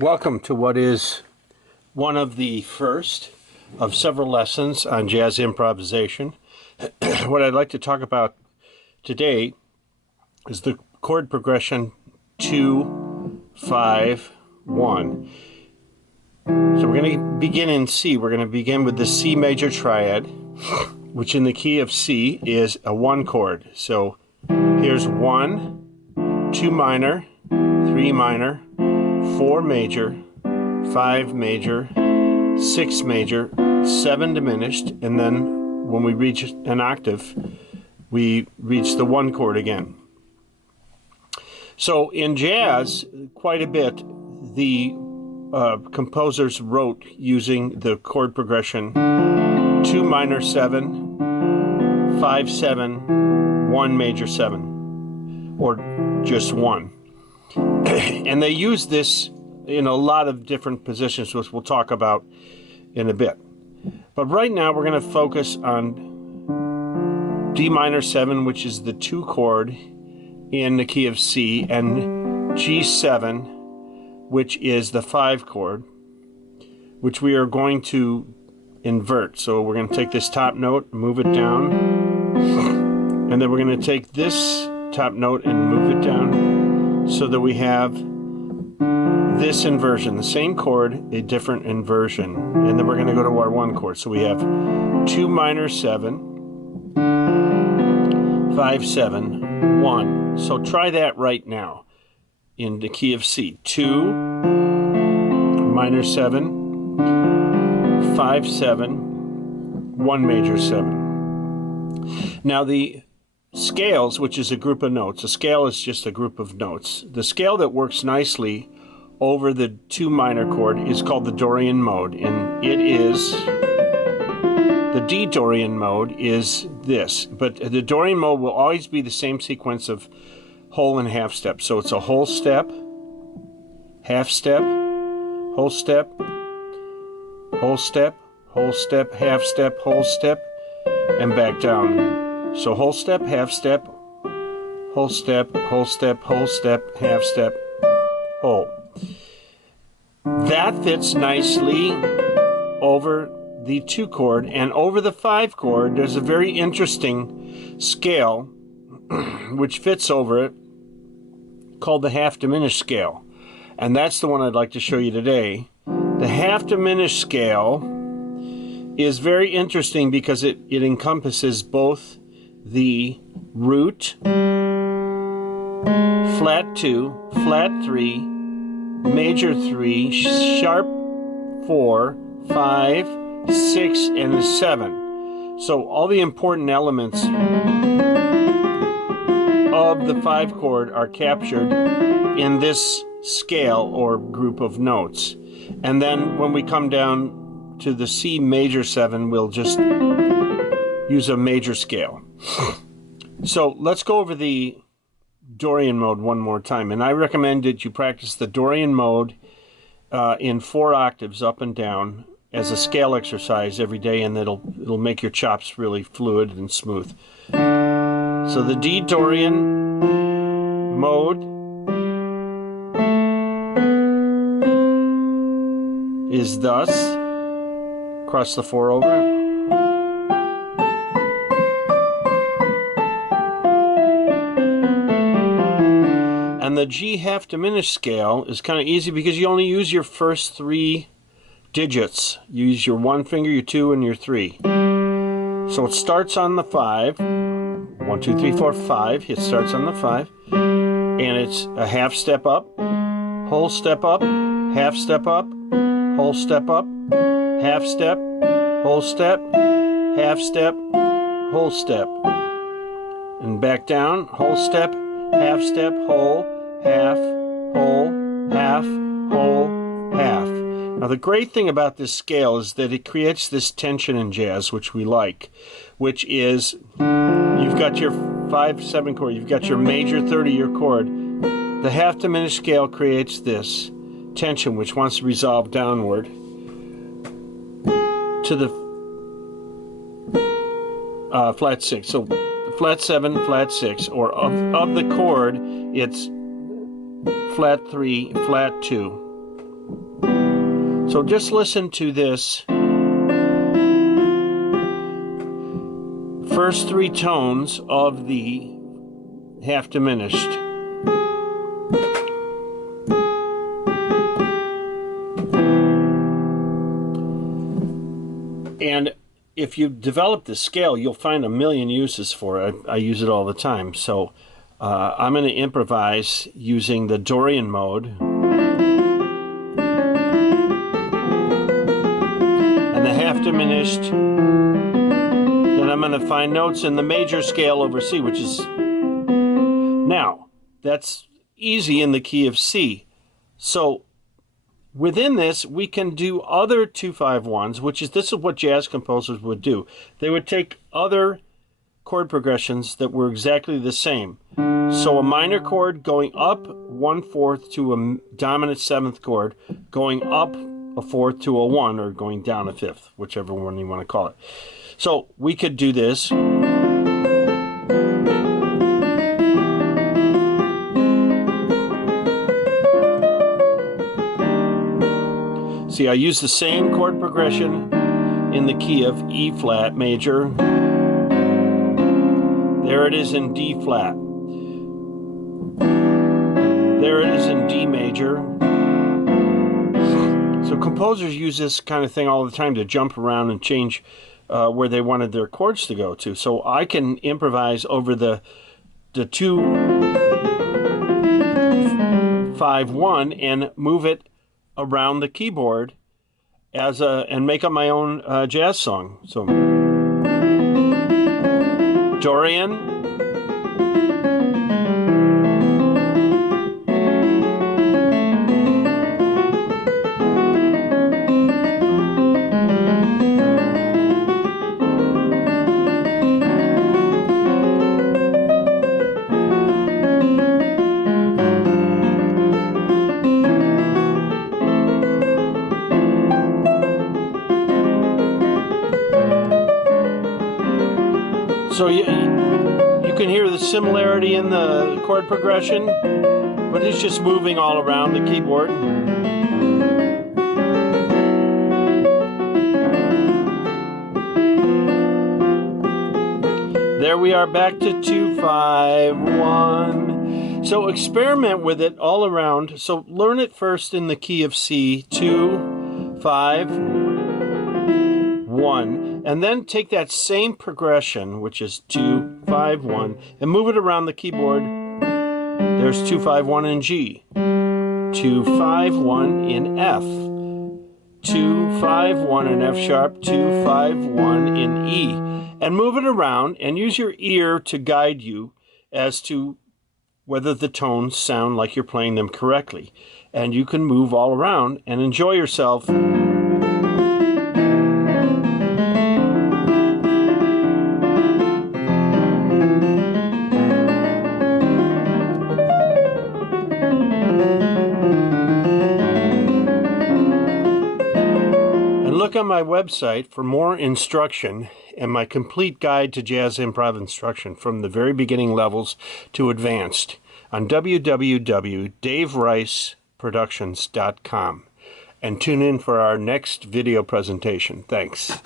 Welcome to what is one of the first of several lessons on jazz improvisation. What I'd like to talk about today is the chord progression 2, 5, 1. So we're going to begin in C. We're going to begin with the C major triad, which in the key of C is a 1 chord. So here's 1, 2 minor, 3 minor, 4 major, 5 major, 6 major, 7 diminished, and then when we reach an octave, we reach the 1 chord again. So in jazz, quite a bit, the composers wrote using the chord progression 2 minor 7, 5 7, 1 major 7, or just 1. And they use this in a lot of different positions, which we'll talk about in a bit. But right now we're going to focus on D minor 7, which is the 2 chord in the key of C, and G7, which is the 5 chord, which we are going to invert. So we're going to take this top note, move it down, and then we're going to take this top note and move it down, so that we have this inversion, the same chord, a different inversion. And then we're going to go to our 1 chord. So we have 2 minor 7, 5 7, 1. So try that right now in the key of C. 2 minor 7, 5 7, 1 major 7. Now the scales, which is a group of notes. A scale is just a group of notes. The scale that works nicely over the 2 minor chord is called the Dorian mode, and it is, the D Dorian mode is this, but the Dorian mode will always be the same sequence of whole and half step. So it's a whole step, half step, whole step, whole step, whole step, half step, whole step, and back down. So whole step, half step, whole step, whole step, whole step, half step, whole. That fits nicely over the 2 chord, and over the 5 chord there's a very interesting scale which fits over it called the half diminished scale, and that's the one I'd like to show you today. The half diminished scale is very interesting because it encompasses both the root, flat 2, flat 3, major 3, sharp 4, 5, 6, and a 7. So all the important elements of the 5 chord are captured in this scale or group of notes. And then when we come down to the C major 7, we'll just use a major scale. So let's go over the Dorian mode one more time, and I recommend that you practice the Dorian mode in 4 octaves up and down as a scale exercise every day, and it'll make your chops really fluid and smooth. So the D Dorian mode is thus, cross the 4 over. And the G half diminished scale is kind of easy because you only use your first 3 digits. You use your 1 finger, your 2, and your 3. So it starts on the 5. 1, 2, 3, 4, 5. It starts on the 5. And it's a half step up, whole step up, half step up, whole step up, half step, whole step, half step, whole step. And back down, whole step, half step, whole, half, whole, half, whole, half. Now the great thing about this scale is that it creates this tension in jazz, which we like, which is you've got your 5/7 chord, you've got your major 3rd of your chord. The half diminished scale creates this tension which wants to resolve downward to the flat 6. So flat 7, flat 6, or of the chord, it's flat 3, flat 2. So just listen to this first three tones of the half diminished. And if you develop the scale, you'll find a million uses for it. I use it all the time. So I'm going to improvise using the Dorian mode. And the half diminished. Then I'm going to find notes in the major scale over C, which is... Now, that's easy in the key of C. So within this, we can do other 2-5-1s, this is what jazz composers would do. They would take other chord progressions that were exactly the same. So a minor chord going up 1/4 to a dominant 7th chord, going up a 4th to a 1, or going down a 5th, whichever one you want to call it. So we could do this. See, I use the same chord progression in the key of E flat major. There it is in D flat. There it is in D major. So composers use this kind of thing all the time to jump around and change where they wanted their chords to go to. So I can improvise over the 2-5-1 and move it around the keyboard and make up my own jazz song. So Dorian, so you can hear the similarity in the chord progression, but it's just moving all around the keyboard. There we are, back to 2-5-1. So experiment with it all around. So learn it first in the key of C, 2-5-1. And then take that same progression, which is 2-5-1, and move it around the keyboard. There's 2-5-1 in G, 2-5-1 in F, 2-5-1 in F sharp, 2-5-1 in E. And move it around and use your ear to guide you as to whether the tones sound like you're playing them correctly. And you can move all around and enjoy yourself. Look on my website for more instruction and my complete guide to jazz improv instruction from the very beginning levels to advanced on www.davericeproductions.com. And tune in for our next video presentation. Thanks.